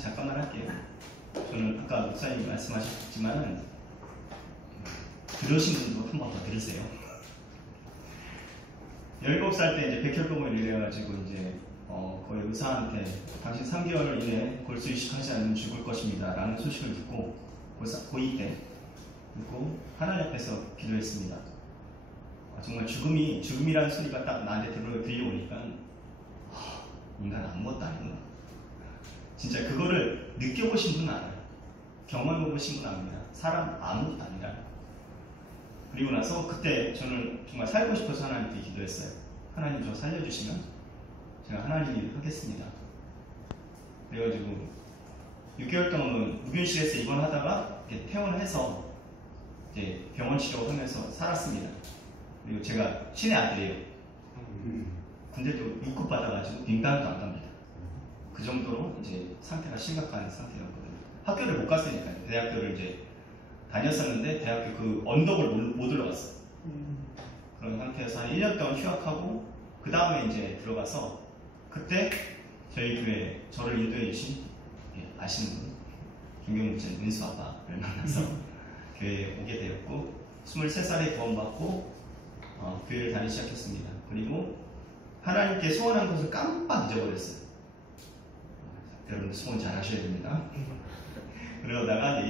잠깐만 할게요. 저는 아까 목사님이 말씀하셨지만 들으신 분도 한 번 더 들으세요. 17살 때 이제 백혈병을 일해가지고 이제 거의 의사한테 당신 3개월 이내 골수 이식하지 않으면 죽을 것입니다 라는 소식을 듣고 고2 때 듣고 하나님 앞에서 기도했습니다. 정말 죽음이라는 소리가 딱 나한테 들려오니까 인간 아무것도 아니구나. 진짜 그거를 느껴보신 분은 알아요. 경험해보신 분은 압니다. 사람 아무것도 아니라. 그리고 나서 그때 저는 정말 살고 싶어서 하나님께 기도했어요. 하나님 저 살려주시면 제가 하나님 일 하겠습니다. 그래가지고 6개월 동안 무균실에서 입원하다가 퇴원해서 이제 병원 치료하면서 살았습니다. 그리고 제가 신의 아들이에요. 군대도 입국 받아가지고 민간도 안 갑니다. 그 정도로 이제 상태가 심각한 상태였거든요. 학교를 못 갔으니까요. 대학교를 이제 다녔었는데 대학교 그 언덕을 못 올라갔어요. 그런 상태에서 한 1년 동안 휴학하고 그 다음에 이제 들어가서 그때 저희 교회 저를 인도해 주신 아시는 분 김경무전 은수 아빠를 만나서 교회에 오게 되었고 23살에 구원받고 교회를 다니기 시작했습니다. 그리고 하나님께 소원한 것을 깜빡 잊어버렸어요. 여러분들 소원 잘 하셔야 됩니다. 그러다가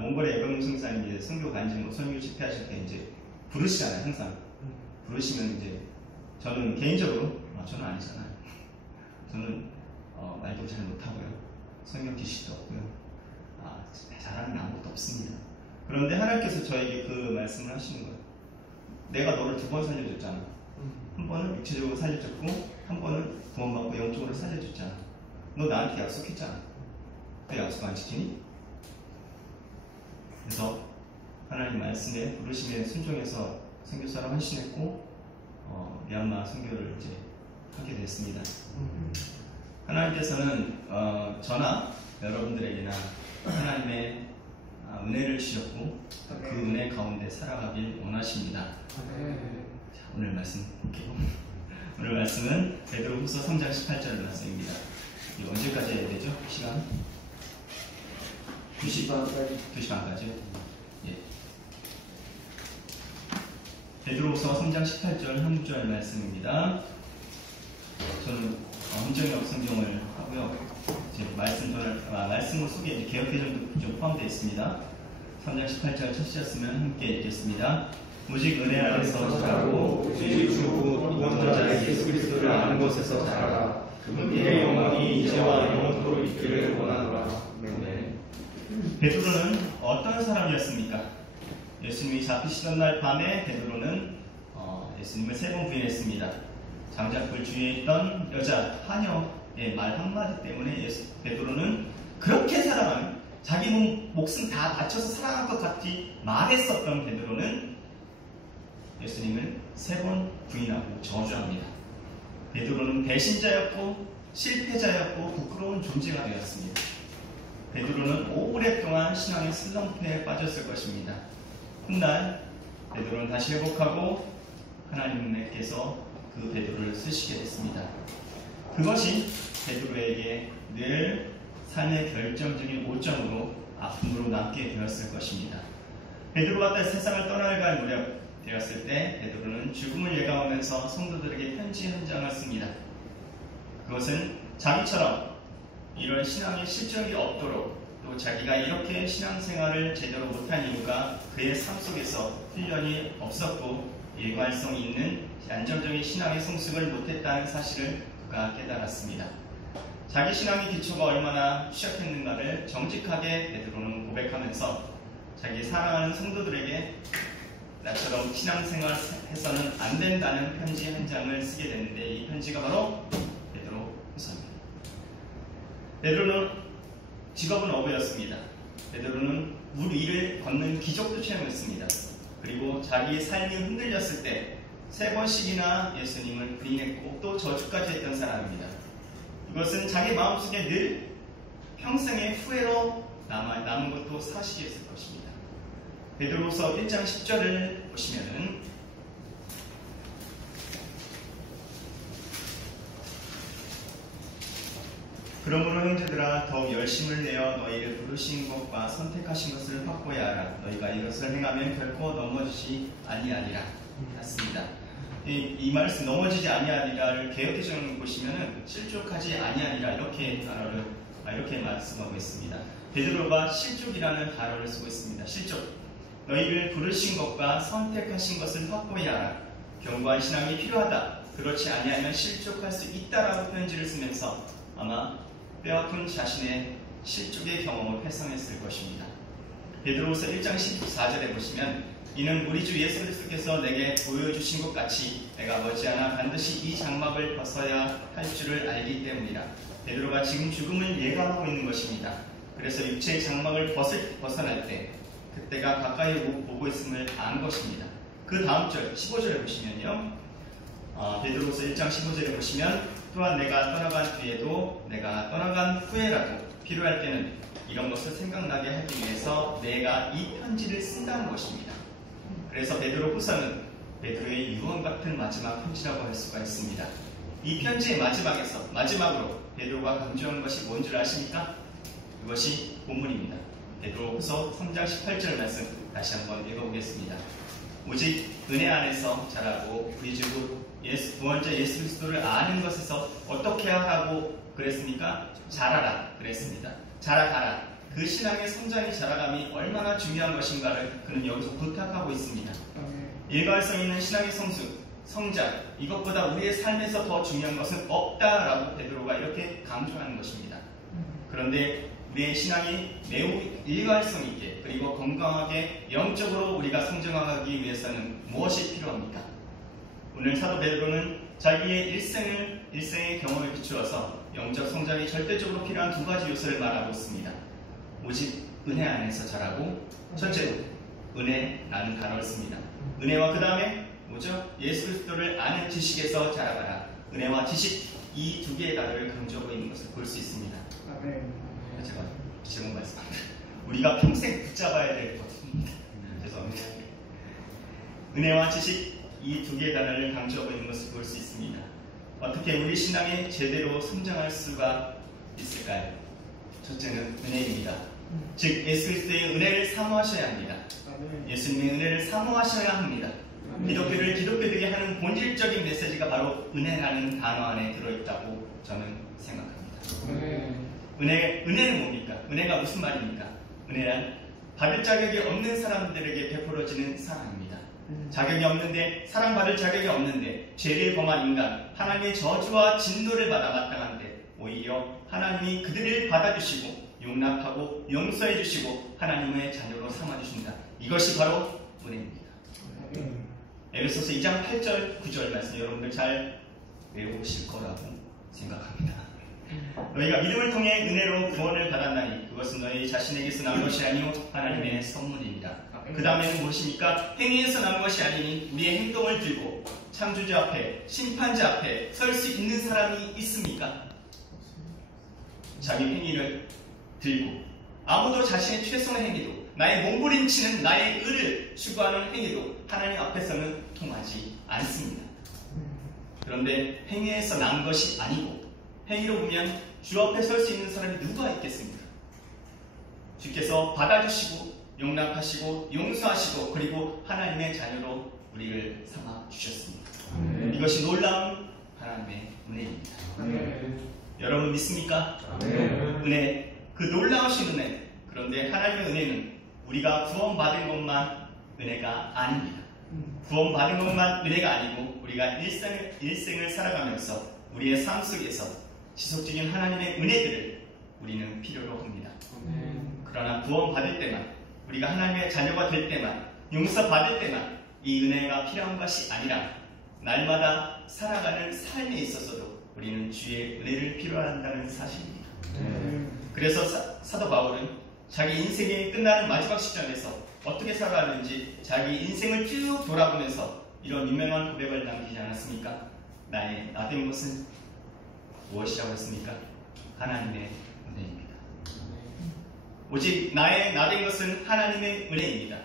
몽골의 예병 성사님이 선교 간증 선교 집회하실 때 이제 부르시잖아요. 항상 부르시면 이제 저는 개인적으로 저는 아니잖아요. 저는 말도 잘 못하고요. 성경 지식도 없고요. 잘하는 게 아무것도 없습니다. 그런데 하나님께서 저에게 그 말씀을 하시는 거예요. 내가 너를 2번 살려줬잖아. 한 번은 육체적으로 살려줬고 한 번은 구원받고 영적으로 살려줬잖아. 너 나한테 약속했잖아. 그 약속 안 지키니? 그래서 하나님 말씀에 부르심에 순종해서 선교사로 헌신했고 미얀마 선교를 이제 하게 됐습니다. 하나님께서는 저나 여러분들에게나 하나님의 은혜를 주셨고 그 은혜 가운데 살아가길 원하십니다. 자, 오늘 말씀 볼게요. 오늘 말씀은 베드로후서 3장 18절 말씀입니다. 언제까지 해야 되죠? 시간? 2시 반까지요? 예. 베드로후서 3장 18절 한 구절 말씀입니다. 저는 헌정역 성경을 하고요. 이제 말씀을 속에 개역개정도 좀 포함되어 있습니다. 3장 18절 찾으셨으면 함께 읽겠습니다. 오직 은혜 아래서 자라고 오직 주고 구원자 예수 그리스도를 아는 것에서 자라라. 그분의 영광이 이제와 영원토록 있기를 원하노라. 네. 베드로는 어떤 사람이었습니까? 예수님이 잡히시던 날 밤에 베드로는 예수님을 3번 부인했습니다. 장작불 주위에 있던 여자 하녀의 말 한마디 때문에 베드로는 그렇게 살아가는 자기 목숨 다 바쳐서 살아갈 것 같이 말했었던 베드로는 예수님을 3번 부인하고 저주합니다. 베드로는 배신자였고 실패자였고 부끄러운 존재가 되었습니다. 베드로는 오랫동안 신앙의 슬럼프에 빠졌을 것입니다. 훗날 베드로는 다시 회복하고 하나님께서 그 베드로를 쓰시게 됐습니다. 그것이 베드로에게 늘 삶의 결정적인 오점으로 아픔으로 남게 되었을 것입니다. 베드로가 세상을 떠나갈 무렵 되었을 때 베드로는 죽음을 예감하면서 성도들에게 편지 한 장을 씁니다. 그것은 자기처럼 이런 신앙의 실적이 없도록 또 자기가 이렇게 신앙생활을 제대로 못한 이유가 그의 삶 속에서 훈련이 없었고 일관성이 있는 안정적인 신앙의 성숙을 못했다는 사실을 그가 깨달았습니다. 자기 신앙의 기초가 얼마나 취약했는가를 정직하게 베드로는 고백하면서 자기 사랑하는 성도들에게 나처럼 신앙생활 해서는 안 된다는 편지 한 장을 쓰게 됐는데 이 편지가 바로 베드로후서입니다. 베드로는 직업은 어부였습니다. 베드로는 물 위를 걷는 기적도 체험했습니다. 그리고 자기의 삶이 흔들렸을 때 3번씩이나 예수님을 부인했고 또 저주까지 했던 사람입니다. 이것은 자기 마음속에 늘 평생의 후회로 남은 것도 사실이었을 것입니다. 베드로후서 1장 10절을 보시면은 그러므로 형제들아 더욱 열심을 내어 너희를 부르신 것과 선택하신 것을 확보해야 하라. 너희가 이것을 행하면 결코 넘어지지 아니하리라 했습니다. 이 말씀 넘어지지 아니하리라를 개역개정 보시면은 실족하지 아니하리라 이렇게 말씀하고 있습니다. 베드로가 실족이라는 단어를 쓰고 있습니다. 실족. 너희를 부르신 것과 선택하신 것을 확보해야 하라. 견고한 신앙이 필요하다. 그렇지 아니하면 실족할 수 있다라고 표현지를 쓰면서 아마 뼈아픈 자신의 실족의 경험을 회상했을 것입니다. 베드로후서 1장 14절에 보시면 이는 우리 주 예수 그리스도께서 내게 보여주신 것 같이 내가 머지않아 반드시 이 장막을 벗어야 할 줄을 알기 때문이라. 베드로가 지금 죽음을 예감하고 있는 것입니다. 그래서 육체의 장막을 벗어날 때 그때가 가까이 오고 있음을 안 것입니다. 그 다음 절 15절에 보시면요. 베드로후서 1장 15절에 보시면 또한 내가 떠나간 뒤에도 내가 떠나간 후에라도 필요할 때는 이런 것을 생각나게 하기 위해서 내가 이 편지를 쓴다는 것입니다. 그래서 베드로후서는 베드로의 유언 같은 마지막 편지라고 할 수가 있습니다. 이 편지의 마지막으로 베드로가 강조한 것이 뭔 줄 아십니까? 그것이 본문입니다. 베드로후서 3장 18절 말씀 다시 한번 읽어보겠습니다. 오직 은혜 안에서 자라고 우리 주 구원자 예수 그리스도를 아는 것에서 어떻게 하라고 그랬습니까? 자라라 그랬습니다. 자라가라. 그 신앙의 성장이 자라감이 얼마나 중요한 것인가를 그는 여기서 부탁하고 있습니다. 일관성 있는 신앙의 성장, 이것보다 우리의 삶에서 더 중요한 것은 없다라고 베드로가 이렇게 강조하는 것입니다. 그런데 우리의 신앙이 매우 일관성 있게 그리고 건강하게 영적으로 우리가 성장하기 위해서는 무엇이 필요합니까? 오늘 사도 베드로는 자기의 일생의 경험에 비추어서 영적 성장이 절대적으로 필요한 두 가지 요소를 말하고 있습니다. 오직 은혜 안에서 자라고, 첫째로 은혜라는 단어를 씁니다. 은혜와 그 다음에 뭐죠? 예수 그리스도를 아는 지식에서 자라가라. 은혜와 지식, 이 두 개의 단어를 강조하고 있는 것을 볼 수 있습니다. 제가 제목 말씀합니다. 우리가 평생 붙잡아야 될 것입니다. 죄송합니다. 은혜와 지식, 이 두 개의 단어를 강조하고 있는 것을 볼 수 있습니다. 어떻게 우리 신앙이 제대로 성장할 수가 있을까요? 첫째는 은혜입니다. 즉 예수 그리스도의 은혜를 사모하셔야 합니다. 예수님의 은혜를 사모하셔야 합니다. 기독교를 기독교되게 하는 본질적인 메시지가 바로 은혜라는 단어 안에 들어있다고 저는 생각합니다. 은혜는 뭡니까? 은혜가 무슨 말입니까? 은혜란 받을 자격이 없는 사람들에게 베풀어지는 사랑입니다. 자격이 없는데, 사랑받을 자격이 없는데 죄를 범한 인간, 하나님의 저주와 진노를 받아 마땅한데 오히려 하나님이 그들을 받아주시고 용납하고 용서해 주시고 하나님의 자녀로 삼아주신다. 이것이 바로 은혜입니다. 에베소서 2장 8절 9절 말씀 여러분들 잘 외우실 거라고 생각합니다. 너희가 믿음을 통해 은혜로 구원을 받았나니 그것은 너희 자신에게서 난 것이 아니요 하나님의 선물입니다. 그 다음에는 무엇입니까? 행위에서 난 것이 아니니 우리의 행동을 들고 창조주 앞에, 심판자 앞에 설 수 있는 사람이 있습니까? 자기 행위를 들고 아무도 자신의 최선의 행위도, 나의 몸부림치는 나의 의를 추구하는 행위도 하나님 앞에서는 통하지 않습니다. 그런데 행위에서 난 것이 아니고 행위로 보면 주 앞에 설 수 있는 사람이 누가 있겠습니까? 주께서 받아주시고 용납하시고 용서하시고 그리고 하나님의 자녀로 우리를 삼아 주셨습니다. 이것이 놀라운 하나님의 은혜입니다. 여러분 믿습니까? 은혜, 그 놀라우신 은혜. 그런데 하나님의 은혜는 우리가 구원받은 것만 은혜가 아닙니다. 구원받은 것만 은혜가 아니고 우리가 일생을 살아가면서 우리의 삶 속에서 지속적인 하나님의 은혜들을 우리는 필요로 합니다. 그러나 구원받을 때만, 우리가 하나님의 자녀가 될 때만, 용서받을 때만 이 은혜가 필요한 것이 아니라 날마다 살아가는 삶에 있어서도 우리는 주의 은혜를 필요한다는 사실입니다. 그래서 사도 바울은 자기 인생이 끝나는 마지막 시점에서 어떻게 살아가는지 자기 인생을 쭉 돌아보면서 이런 유명한 고백을 남기지 않았습니까? 나 된 것은 무엇이라고 했습니까? 하나님의 은혜입니다. 오직 나 된 것은 하나님의 은혜입니다.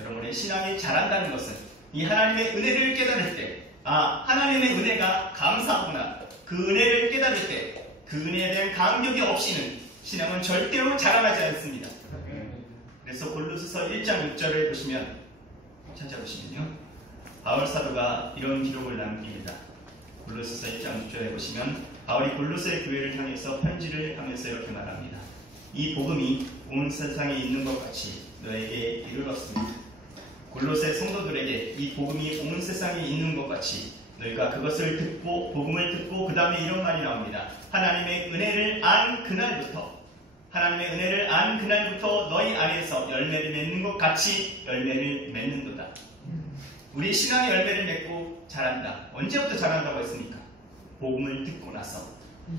여러분의 신앙이 자란다는 것은 이 하나님의 은혜를 깨달을 때, 하나님의 은혜가 감사하구나. 그 은혜를 깨달을 때 그 은혜에 대한 감격이 없이는 신앙은 절대로 자라나지 않습니다. 그래서 골로새서 1장 6절을 보시면, 찾아보시면요, 바울 사도가 이런 기록을 남깁니다. 골로새서 1장 6절에 보시면 바울이 골로새 교회를 향해서 편지를 하면서 이렇게 말합니다. 이 복음이 온 세상에 있는 것 같이 너에게 이르렀습니다. 골로새 성도들에게 이 복음이 온 세상에 있는 것 같이 너희가 그것을 듣고, 복음을 듣고, 그 다음에 이런 말이 나옵니다. 하나님의 은혜를 안 그날부터 너희 안에서 열매를 맺는 것 같이 열매를 맺는도다. 우리 신앙의 열매를 맺고 자란다. 언제부터 자란다고 했습니까? 복음을 듣고 나서.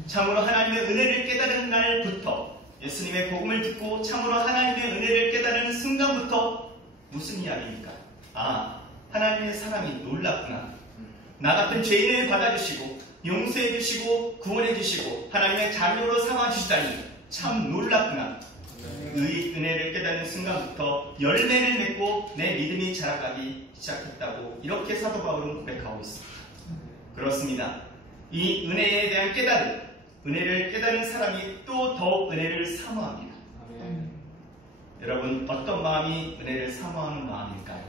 참으로 하나님의 은혜를 깨달은 날부터, 예수님의 복음을 듣고 참으로 하나님의 은혜를 깨달은 순간부터 무슨 이야기입니까? 아, 하나님의 사랑이 놀랍구나. 나 같은 죄인을 받아주시고 용서해주시고 구원해주시고 하나님의 자녀로 삼아주시다니 참 놀랍구나. 의 은혜를 깨닫는 순간부터 열매를 맺고 내 믿음이 자라가기 시작했다고, 이렇게 사도 바울은 고백하고 있습니다. 그렇습니다. 이 은혜에 대한 깨달음, 은혜를 깨달은 사람이 또 더욱 은혜를 사모합니다. 여러분, 어떤 마음이 은혜를 사모하는 마음일까요?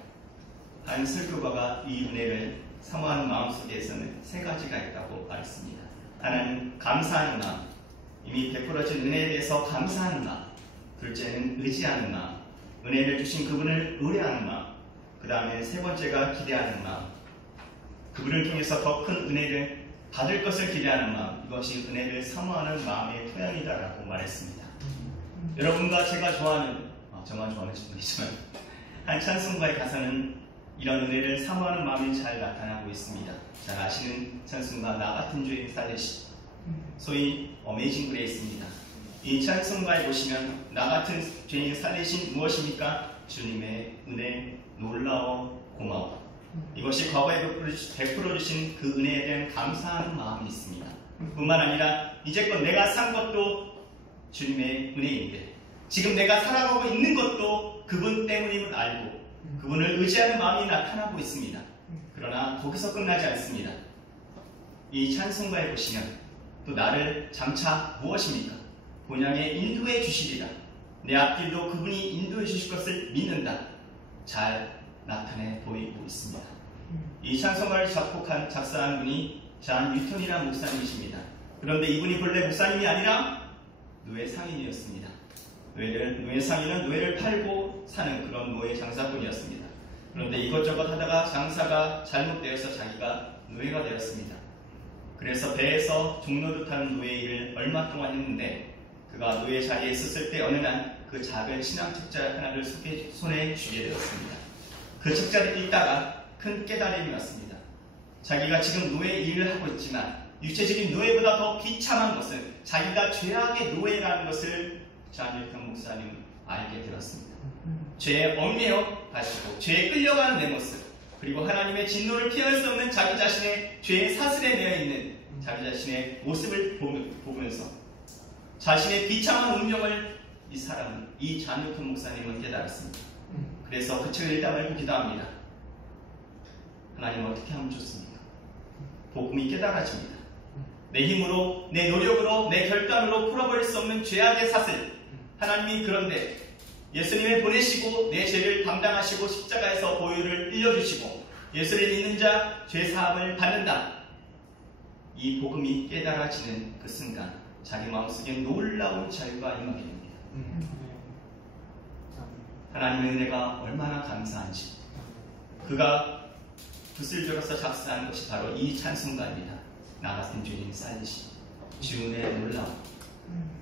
한 설교가가 이 은혜를 사모하는 마음 속에서는 세 가지가 있다고 말했습니다. 하나는 감사하는 마음, 이미 베풀어진 은혜에 대해서 감사하는 마음. 둘째는 의지하는 마음, 은혜를 주신 그분을 의뢰하는 마음. 그 다음에 세 번째가 기대하는 마음, 그분을 통해서 더 큰 은혜를 받을 것을 기대하는 마음. 이것이 은혜를 사모하는 마음의 토양이다라고 말했습니다. 여러분과 제가 좋아하는, 저만 좋아하는 분이지만, 한 찬송가의 가사는 이런 은혜를 사모하는 마음이 잘 나타나고 있습니다. 잘 아시는 찬송가 나 같은 죄인 살리시, 소위 어메이징 그레이스입니다. 이 찬송가에 보시면 나 같은 죄인 살리신 무엇입니까? 주님의 은혜 놀라워 고마워. 이것이 과거에 베풀어 주신 그 은혜에 대한 감사하는 마음이 있습니다. 뿐만 아니라 이제껏 내가 산 것도 주님의 은혜인데, 지금 내가 살아가고 있는 것도 그분 때문임을 알고 그분을 의지하는 마음이 나타나고 있습니다. 그러나 거기서 끝나지 않습니다. 이 찬송가에 보시면 또 나를 장차 무엇입니까? 본향에 인도해 주시리라. 내 앞길도 그분이 인도해 주실 것을 믿는다. 잘 나타내 보이고 있습니다. 이 찬송가를 작사한 분이 잔 뉴턴이라는 목사님이십니다. 그런데 이분이 본래 목사님이 아니라 노예 상인이었습니다. 노예 상인은 노예를 팔고 사는 그런 노예 장사꾼이었습니다. 그런데 이것저것 하다가 장사가 잘못되어서 자기가 노예가 되었습니다. 그래서 배에서 종로를 타는 노예 일을 얼마 동안 했는데, 그가 노예 자리에 있었을 때 어느 날 그 작은 신앙 책자 하나를 손에 쥐게 되었습니다. 그 책자를 읽다가 큰 깨달음이 왔습니다. 자기가 지금 노예 일을 하고 있지만 육체적인 노예보다 더 비참한 것은 자기가 죄악의 노예라는 것을 잔 뉴턴 목사님은 알게 되었습니다. 죄에 얽매여 가지고 죄에 끌려가는 내 모습, 그리고 하나님의 진노를 피할 수 없는 자기 자신의 죄의 사슬에 매여 있는 자기 자신의 모습을 보면서 자신의 비참한 운명을 이 사람은, 이 잔 뉴턴 목사님은 깨달았습니다. 그래서 그 책을 읽다 말고 기도합니다. 하나님, 어떻게 하면 좋습니까? 복음이 깨달아집니다. 내 힘으로, 내 노력으로, 내 결단으로 풀어버릴 수 없는 죄악의 사슬, 하나님이 그런데 예수님을 보내시고 내 죄를 담당하시고 십자가에서 보혈을 흘려주시고 예수를 믿는 자 죄사함을 받는다. 이 복음이 깨달아지는 그 순간 자기 마음속에 놀라운 자유가 임하게 됩니다. 하나님의 은혜가 얼마나 감사한지, 그가 붓을 들어서 작사한 것이 바로 이 찬송가입니다. 나 같은 죄인 살리시, 주 은혜 놀라워.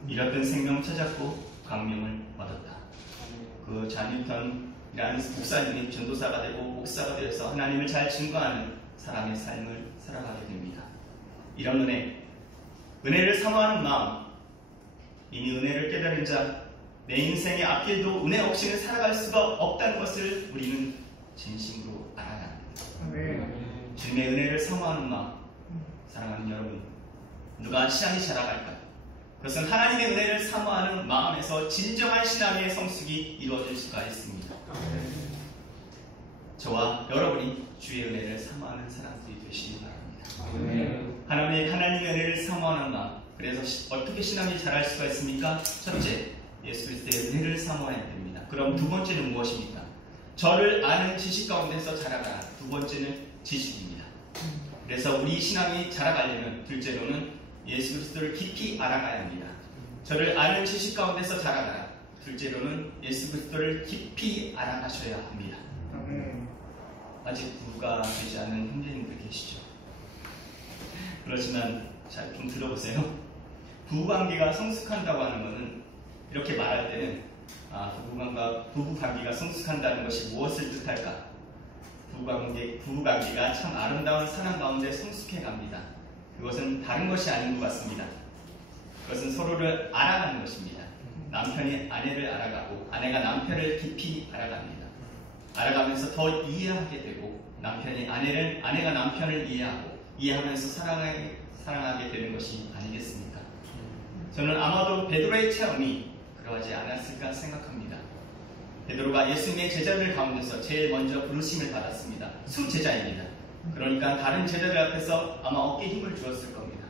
잃었던 생명 찾았고 광명을 얻었다. 그 잔 뉴턴이라는 목사님이 전도사가 되고 목사가 되어서 하나님을 잘 증거하는 사람의 삶을 살아가게 됩니다. 이런 은혜를 사모하는 마음, 이미 은혜를 깨달은 자, 내 인생의 앞길도 은혜 없이는 살아갈 수가 없다는 것을 우리는 진심으로 알아야 합니다. 주님의 은혜를 사모하는 마음, 사랑하는 여러분, 누가 신앙이 자라갈까요? 그것은 하나님의 은혜를 사모하는 마음에서 진정한 신앙의 성숙이 이루어질 수가 있습니다. 저와 여러분이 주의 은혜를 사모하는 사람들이 되시기 바랍니다. 하나님의 은혜를 사모하는 마음, 그래서 어떻게 신앙이 자랄 수가 있습니까? 첫째, 예수 그리스도의 은혜를 사모해야 됩니다. 그럼 두 번째는 무엇입니까? 저를 아는 지식 가운데서 자라가라. 두 번째는 지식입니다. 그래서 우리 신앙이 자라가려면 둘째로는 예수 그리스도를 깊이 알아가야 합니다. 저를 아는 지식 가운데서 자라가라. 둘째로는 예수 그리스도를 깊이 알아가셔야 합니다. 아직 부부가 되지 않은 형제님들 계시죠? 그렇지만 잘 좀 들어보세요. 부부관계가 성숙한다고 하는 것은 이렇게 말할 때는 부부관계가 성숙한다는 것이 무엇을 뜻할까? 부부관계가 참 아름다운 사랑 가운데 성숙해 갑니다. 그것은 다른 것이 아닌 것 같습니다. 그것은 서로를 알아가는 것입니다. 남편이 아내를 알아가고 아내가 남편을 깊이 알아갑니다. 알아가면서 더 이해하게 되고 아내가 남편을 이해하면서 사랑하게 되는 것이 아니겠습니까? 저는 아마도 베드로의 체험이 그러하지 않았을까 생각합니다. 베드로가 예수님의 제자들 가운데서 제일 먼저 부르심을 받았습니다. 수제자입니다. 그러니까 다른 제자들 앞에서 아마 어깨에 힘을 주었을 겁니다.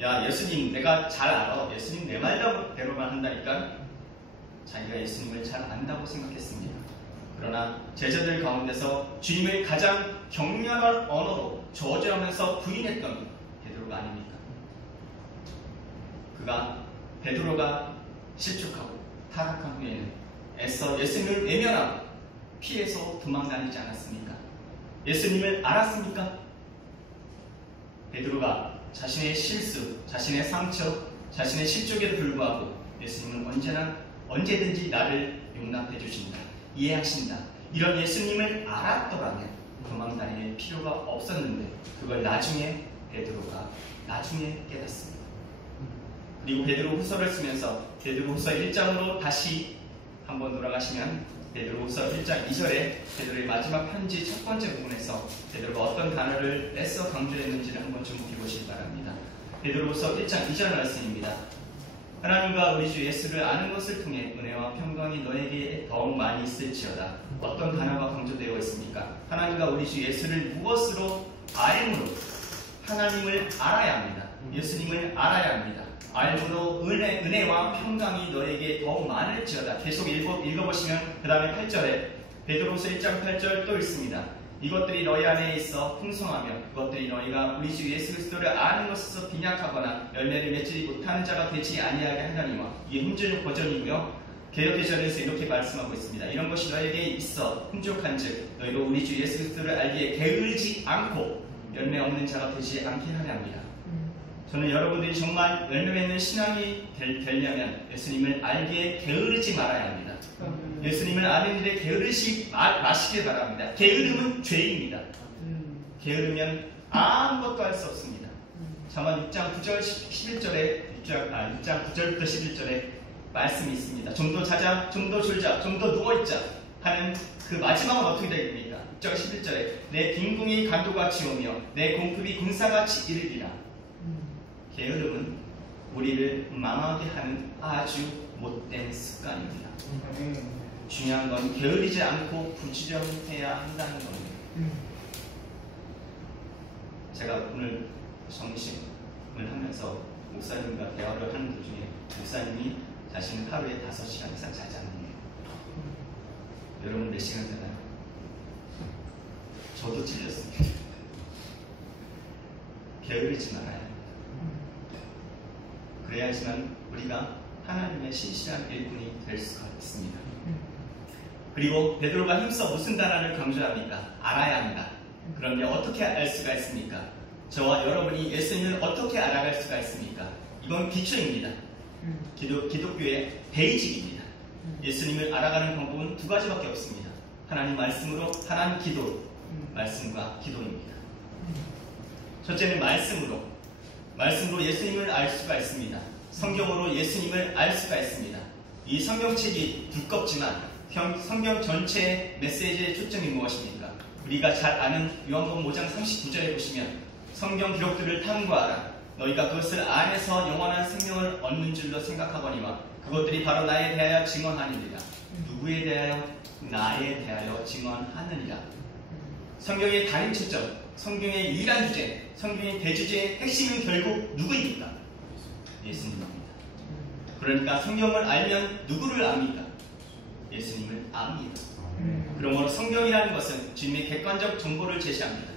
야, 예수님 내가 잘 알아. 예수님 내 말대로만 한다니까. 자기가 예수님을 잘 안다고 생각했습니다. 그러나 제자들 가운데서 주님을 가장 격렬한 언어로 저주하면서 부인했던 베드로가 아닙니까? 베드로가 실족하고 타락한 후에는 애써 예수님을 외면하고 피해서 도망다니지 않았습니까? 예수님을 알았습니까? 베드로가 자신의 실수, 자신의 상처, 자신의 실족에도 불구하고 예수님은 언제든지 나를 용납해 주신다, 이해하신다, 이런 예수님을 알았더라면 도망다닐 필요가 없었는데 그걸 나중에 베드로가 깨닫습니다. 그리고 베드로후서를 쓰면서 베드로후서 1장으로 다시 한번 돌아가시면 베드로후서 1장 2절에 베드로의 마지막 편지 첫 번째 부분에서 베드로가 어떤 단어를 애써 강조했는지를 한번 좀 보시기 바랍니다. 베드로후서 1장 2절 말씀입니다. 하나님과 우리 주 예수를 아는 것을 통해 은혜와 평강이 너에게 더욱 많이 있을지어다. 어떤 단어가 강조되어 있습니까? 하나님과 우리 주 예수를 무엇으로? 알므로. 하나님을 알아야 합니다. 예수님을 알아야 합니다. 알므로 은혜와 평강이 너에게 더욱 많을지어다. 계속 읽어보시면 그 다음에 8절에 베드로서 1장 8절 또 있습니다. 이것들이 너희 안에 있어 풍성하며 그것들이 너희가 우리 주 예수 그리스도를 아는 것에서 빈약하거나 열매를 맺지 못하는 자가 되지 아니하게 하려니와. 이게 훈증 버전이고요. 개역개정에서 이렇게 말씀하고 있습니다. 이런 것이 너에게 있어 풍족한즉 너희도 우리 주 예수 그리스도를 알기에 게으르지 않고 열매 없는 자가 되지 않게 하려 합니다. 저는 여러분들이 정말 열매 맺는 신앙이 되려면 예수님을 알기에 게으르지 말아야 합니다. 예수님을 아는 일에 게으르지 마시길 바랍니다. 게으름은 죄입니다. 게으르면 아무것도 할 수 없습니다. 잠언 6장 9절 11절에 6장 9절부터 11절에 말씀이 있습니다. 좀 더 자자, 좀 더 졸자, 좀 더 누워있자 하는 그 마지막은 어떻게 되겠습니까? 6장 11절에 내 빈궁이 간도같이 오며 내 공급이 군사같이 이르리라. 게으름은 우리를 망하게 하는 아주 못된 습관입니다. 중요한 건 게으르지 않고 부지런해야 한다는 겁니다. 제가 오늘 점심을 하면서 목사님과 대화를 하는 도중에 목사님이 자신은 하루에 5시간 이상 자지 않는 거예요. 여러분 몇 시간 자나요? 저도 찔렸습니다. 게으르지 말아야 합니다. 그래야지만 우리가 하나님의 신실한 일꾼이 될 수가 있습니다. 그리고 베드로가 힘써 무슨 단어를 강조합니까? 알아야 합니다. 그런데 어떻게 알 수가 있습니까? 저와 여러분이 예수님을 어떻게 알아갈 수가 있습니까? 이건 기초입니다. 기독교의 베이직입니다. 예수님을 알아가는 방법은 두 가지밖에 없습니다. 하나님 말씀으로, 하나님 기도, 말씀과 기도입니다. 첫째는 말씀으로 예수님을 알 수가 있습니다. 성경으로 예수님을 알 수가 있습니다. 이 성경책이 두껍지만 성경 전체의 메시지의 초점이 무엇입니까? 우리가 잘 아는 요한복음 5장 39절에 보시면 성경 기록들을 탐구하라. 너희가 그것을 안에서 영원한 생명을 얻는 줄로 생각하거니와 그것들이 바로 나에 대하여 증언하느니라. 누구에 대하여? 나에 대하여 증언하느니라. 성경의 단임 초점, 성경의 유일한 주제, 성경의 대주제의 핵심은 결국 누구입니까? 예수님입니다. 그러니까 성경을 알면 누구를 압니까? 예수님을 압니다. 그러므로 성경이라는 것은 주님의 객관적 정보를 제시합니다.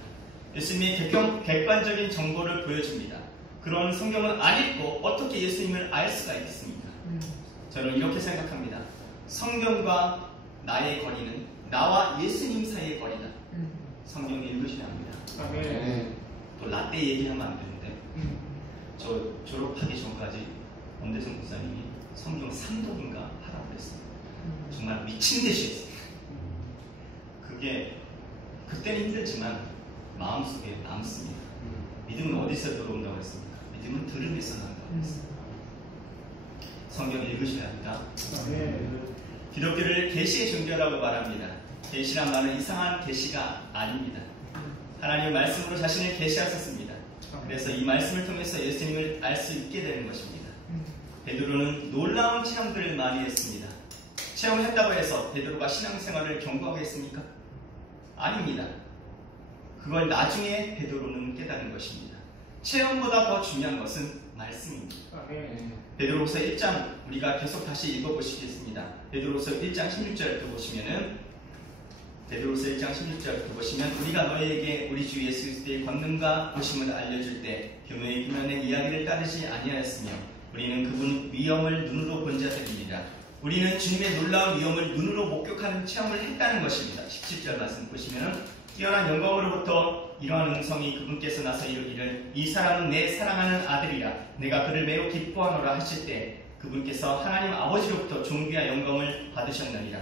예수님의 객관적인 정보를 보여줍니다. 그런 성경을 안 읽고 어떻게 예수님을 알 수가 있겠습니까? 저는 이렇게 생각합니다. 성경과 나의 거리는 나와 예수님 사이의 거리다. 성경을 읽으셔야 합니다. 또 라떼 얘기하면 안 되는데 저 졸업하기 전까지 엄대성 목사님이 성경 3독인가 하라고 그랬어요. 정말 미친 듯이 했어요. 그게 그때는 힘들지만 마음속에 남습니다. 믿음은 어디서 들어온다고 했습니까? 믿음은 들음에서 나온다고 했습니다. 성경 읽으셔야 합니다. 기독교를 계시의 종교라고 말합니다. 계시란 말은 이상한 계시가 아닙니다. 하나님의 말씀으로 자신을 계시하셨습니다. 그래서 이 말씀을 통해서 예수님을 알 수 있게 되는 것입니다. 베드로는 놀라운 체험들을 많이 했습니다. 체험했다고 해서 베드로가 신앙생활을 경고하겠습니까? 아닙니다. 그걸 나중에 베드로는 깨달은 것입니다. 체험보다 더 중요한 것은 말씀입니다. 베드로서 1장 우리가 계속 다시 읽어보시겠습니다. 베드로서 1장 16절 보시면은 베드로서 1장 16절 보시면 우리가 너희에게 우리 주 예수 그리스도의 권능과 오심을 알려줄 때 교묘히 꾸며낸 이야기를 따르지 아니하였으며 우리는 그분 위엄을 눈으로 본 자들입니다. 우리는 주님의 놀라운 위엄을 눈으로 목격하는 체험을 했다는 것입니다. 17절 말씀 보시면 뛰어난 영광으로부터 이러한 음성이 그분께서 나서 이르기를 이 사람은 내 사랑하는 아들이라 내가 그를 매우 기뻐하노라 하실 때 그분께서 하나님 아버지로부터 존귀와 영광을 받으셨느니라.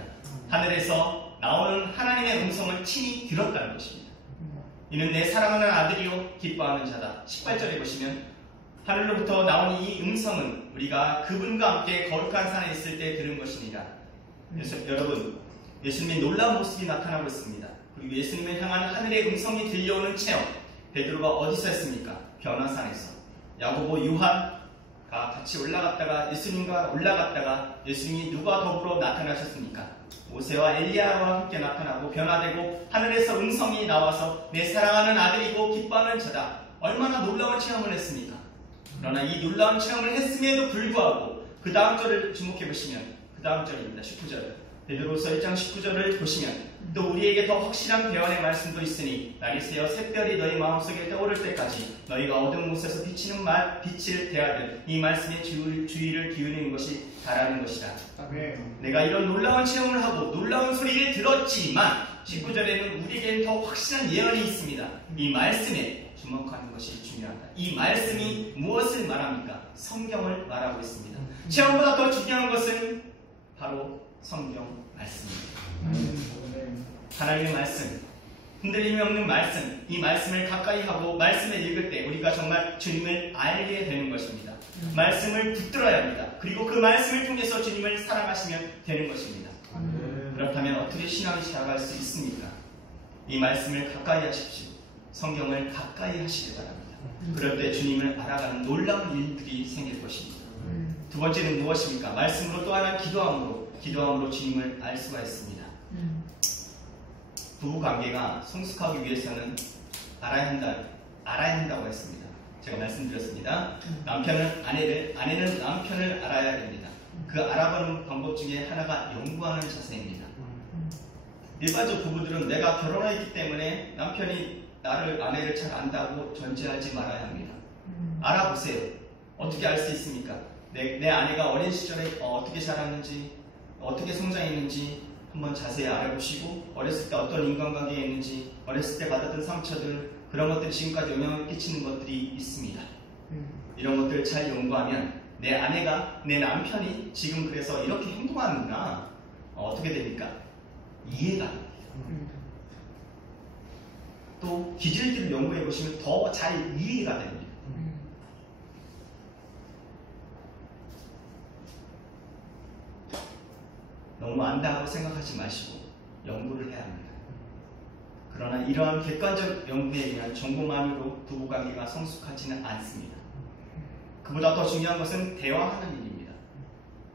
하늘에서 나오는 하나님의 음성을 친히 들었다는 것입니다. 이는 내 사랑하는 아들이요 기뻐하는 자다. 18절에 보시면 하늘로부터 나온 이 음성은 우리가 그분과 함께 거룩한 산에 있을 때 들은 것이니라. 그래서 여러분 예수님의 놀라운 모습이 나타나고 있습니다. 그리고 예수님을 향한 하늘의 음성이 들려오는 체험 베드로가 어디서 했습니까? 변화산에서. 야고보 요한가 같이 올라갔다가 예수님과 올라갔다가 예수님이 누가 더불어 나타나셨습니까? 모세와 엘리야와 함께 나타나고 변화되고 하늘에서 음성이 나와서 내 사랑하는 아들이고 기뻐하는 자다. 얼마나 놀라운 체험을 했습니까? 그러나 이 놀라운 체험을 했음에도 불구하고 그 다음 절을 주목해 보시면 그 다음 절입니다. 19절 베드로서 1장 19절을 보시면 또 우리에게 더 확실한 대언의 말씀도 있으니 날이 새어 샛별이 너희 마음속에 떠오를 때까지 너희가 어두운 곳에서 비치는 빛을 대하듯 이 말씀에 주의를 기울이는 것이 바라는 것이다. 내가 이런 놀라운 체험을 하고 놀라운 소리를 들었지만 19절에는 우리에게는 더 확실한 예언이 있습니다. 이 말씀에 주목하는 것이 중요하다. 이 말씀이 무엇을 말합니까? 성경을 말하고 있습니다. 체험보다 더 중요한 것은 바로 성경 말씀입니다. 하나님의 말씀, 흔들림이 없는 말씀, 이 말씀을 가까이 하고 말씀을 읽을 때 우리가 정말 주님을 알게 되는 것입니다. 말씀을 붙들어야 합니다. 그리고 그 말씀을 통해서 주님을 사랑하시면 되는 것입니다. 그렇다면 어떻게 신앙이 자라갈 수 있습니까? 이 말씀을 가까이 하십시오. 성경을 가까이 하시기 바랍니다. 그럴 때 주님을 알아가는 놀라운 일들이 생길 것입니다. 두 번째는 무엇입니까? 말씀으로 또 하나 기도함으로 주님을 알 수가 있습니다. 부부관계가 성숙하기 위해서는 알아야 한다고 했습니다. 제가 말씀드렸습니다. 남편은 아내는 남편을 알아야 됩니다. 그 알아보는 방법 중에 하나가 연구하는 자세입니다. 일반적 부부들은 내가 결혼했기 때문에 남편이 아내를 잘 안다고 전제하지 말아야 합니다. 알아보세요. 어떻게 알 수 있습니까? 내 아내가 어린 시절에 어떻게 자랐는지, 어떻게 성장했는지 한번 자세히 알아보시고 어렸을 때 어떤 인간관계에 있는지, 어렸을 때 받았던 상처들, 그런 것들이 지금까지 영향을 끼치는 것들이 있습니다. 이런 것들을 잘 연구하면 내 아내가, 내 남편이 지금 그래서 이렇게 행동하는구나. 어떻게 됩니까? 이해가 됩니다. 또 기질들을 연구해 보시면 더 잘 이해가 됩니다. 너무 안다고 생각하지 마시고 연구를 해야 합니다. 그러나 이러한 객관적 연구에 의한 정보만으로 부부관계가 성숙하지는 않습니다. 그보다 더 중요한 것은 대화하는 일입니다.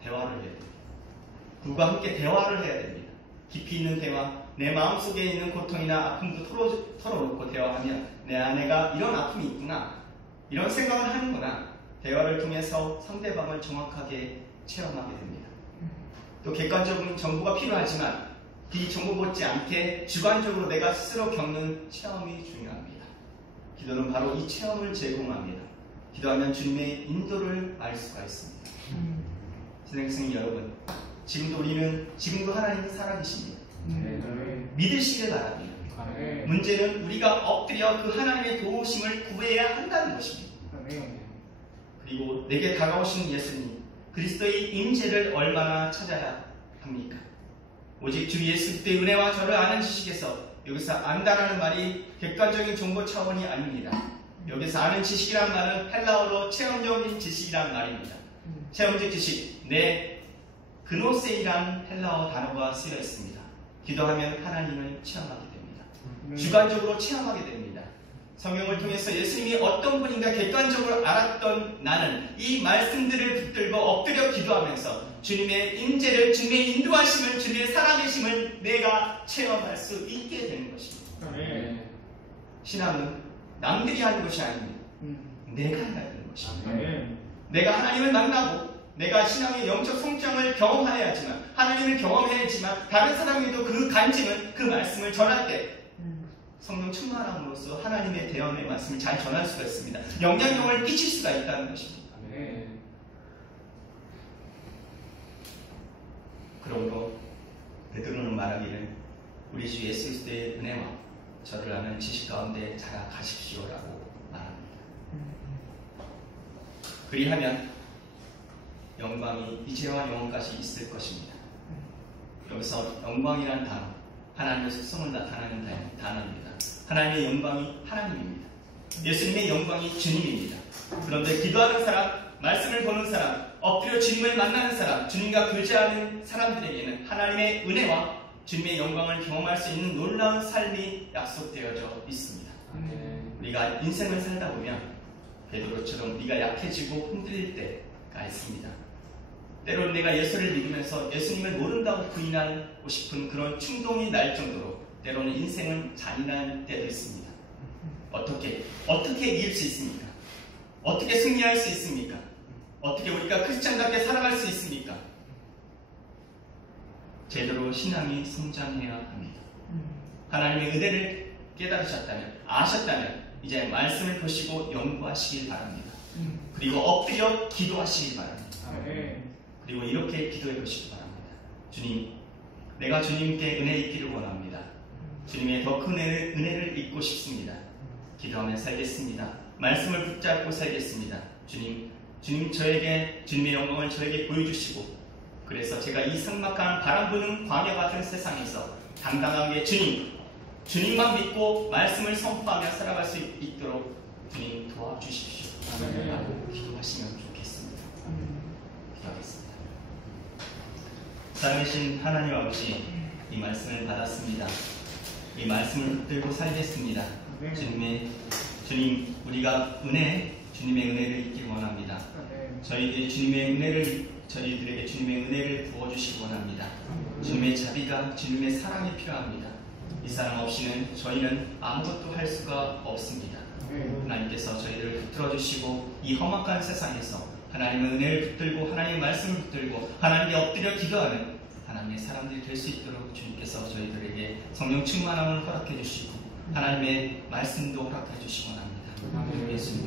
대화를 해야 됩니다. 부부가 함께 대화를 해야 됩니다. 깊이 있는 대화, 내 마음속에 있는 고통이나 아픔도 털어놓고 대화하면 내 아내가 이런 아픔이 있구나, 이런 생각을 하는구나, 대화를 통해서 상대방을 정확하게 체험하게 됩니다. 또 객관적인 정보가 필요하지만 비정보 못지않게 주관적으로 내가 스스로 겪는 체험이 중요합니다. 기도는 바로 이 체험을 제공합니다. 기도하면 주님의 인도를 알 수가 있습니다. 신앙생이 여러분, 지금도 하나님은 살아계십니다. 믿으시길 바랍니다. 문제는 우리가 엎드려 그 하나님의 도우심을 구해야 한다는 것입니다. 그리고 내게 다가오신 예수님, 그리스도의 임재를 얼마나 찾아야 합니까? 오직 주 예수 그리스도의 은혜와 저를 아는 지식에서, 여기서 안다라는 말이 객관적인 정보 차원이 아닙니다. 여기서 아는 지식이란 말은 헬라어로 체험적인 지식이란 말입니다. 체험적 지식, 그노세이란 헬라어 단어가 쓰여 있습니다. 기도하면 하나님을 체험하게 됩니다. 주관적으로 체험하게 됩니다. 성경을 통해서 예수님이 어떤 분인가 객관적으로 알았던 나는 이 말씀들을 붙들고 엎드려 기도하면서 주님의 임재를, 주님의 인도하심을, 주님의 살아계심을 내가 체험할 수 있게 되는 것입니다. 신앙은 남들이 하는 것이 아닙니다. 내가 해야 되는 것입니다. 내가 하나님을 만나고 내가 신앙의 영적 성장을 경험해야지만, 하나님을 경험해야지만 다른 사람에게도 그 간증을, 그 말씀을 전할 때 성령 충만함으로써 하나님의 대언의 말씀을 잘 전할 수가 있습니다. 영향력을 끼칠 수가 있다는 것입니다. 그러므로 베드로는 말하기를 우리 주 예수 그리스도의 은혜와 저를 아는 지식 가운데 자라가십시오라고 말합니다. 그리하면 영광이 이제와 영원까지 있을 것입니다. 여기서 영광이라는 단어, 하나님의 속성을 나타내는 단어입니다. 하나님의 영광이 하나님입니다. 예수님의 영광이 주님입니다. 그런데 기도하는 사람, 말씀을 보는 사람, 엎드려 주님을 만나는 사람, 주님과 교제하는 사람들에게는 하나님의 은혜와 주님의 영광을 경험할 수 있는 놀라운 삶이 약속되어져 있습니다. 우리가 인생을 살다 보면 베드로처럼 우리가 약해지고 흔들릴 때가 있습니다. 때로는 내가 예수를 믿으면서 예수님을 모른다고 부인하고 싶은 그런 충동이 날 정도로 때로는 인생은 잔인한 때도 있습니다. 어떻게 이길 수 있습니까? 어떻게 승리할 수 있습니까? 어떻게 우리가 크리스찬답게 살아갈 수 있습니까? 제대로 신앙이 성장해야 합니다. 하나님의 은혜를 깨달으셨다면, 아셨다면 이제 말씀을 보시고 연구하시길 바랍니다. 그리고 엎드려 기도하시길 바랍니다. 그리고 이렇게 기도해 보시기 바랍니다. 주님, 내가 주님께 은혜 있기를 원합니다. 주님의 더 큰 은혜를 잊고 싶습니다. 기도하며 살겠습니다. 말씀을 붙잡고 살겠습니다. 주님 저에게 주님의 영광을 저에게 보여주시고, 그래서 제가 이 삭막한 바람 부는 광야 같은 세상에서 당당하게 주님만 믿고 말씀을 선포하며 살아갈 수 있도록 주님 도와주십시오. 라고 기도하시면 좋겠습니다. 기도하겠습니다. 살아계신 하나님 아버지, 이 말씀을 받았습니다. 이 말씀을 붙들고 살겠습니다. 주님, 우리가 주님의 은혜를 잊길 원합니다. 저희들에게 주님의 은혜를 부어주시기 원합니다. 주님의 자비가, 주님의 사랑이 필요합니다. 이 사랑 없이는 저희는 아무것도 할 수가 없습니다. 하나님께서 저희들을 붙들어주시고 이 험악한 세상에서 하나님의 은혜를 붙들고 하나님의 말씀을 붙들고 하나님께 엎드려 기도하는 하나님의 사람들이 될 수 있도록 주님께서 저희들에게 성령 충만함을 허락해 주시고 하나님의 말씀도 허락해 주시기 원합니다. 예수님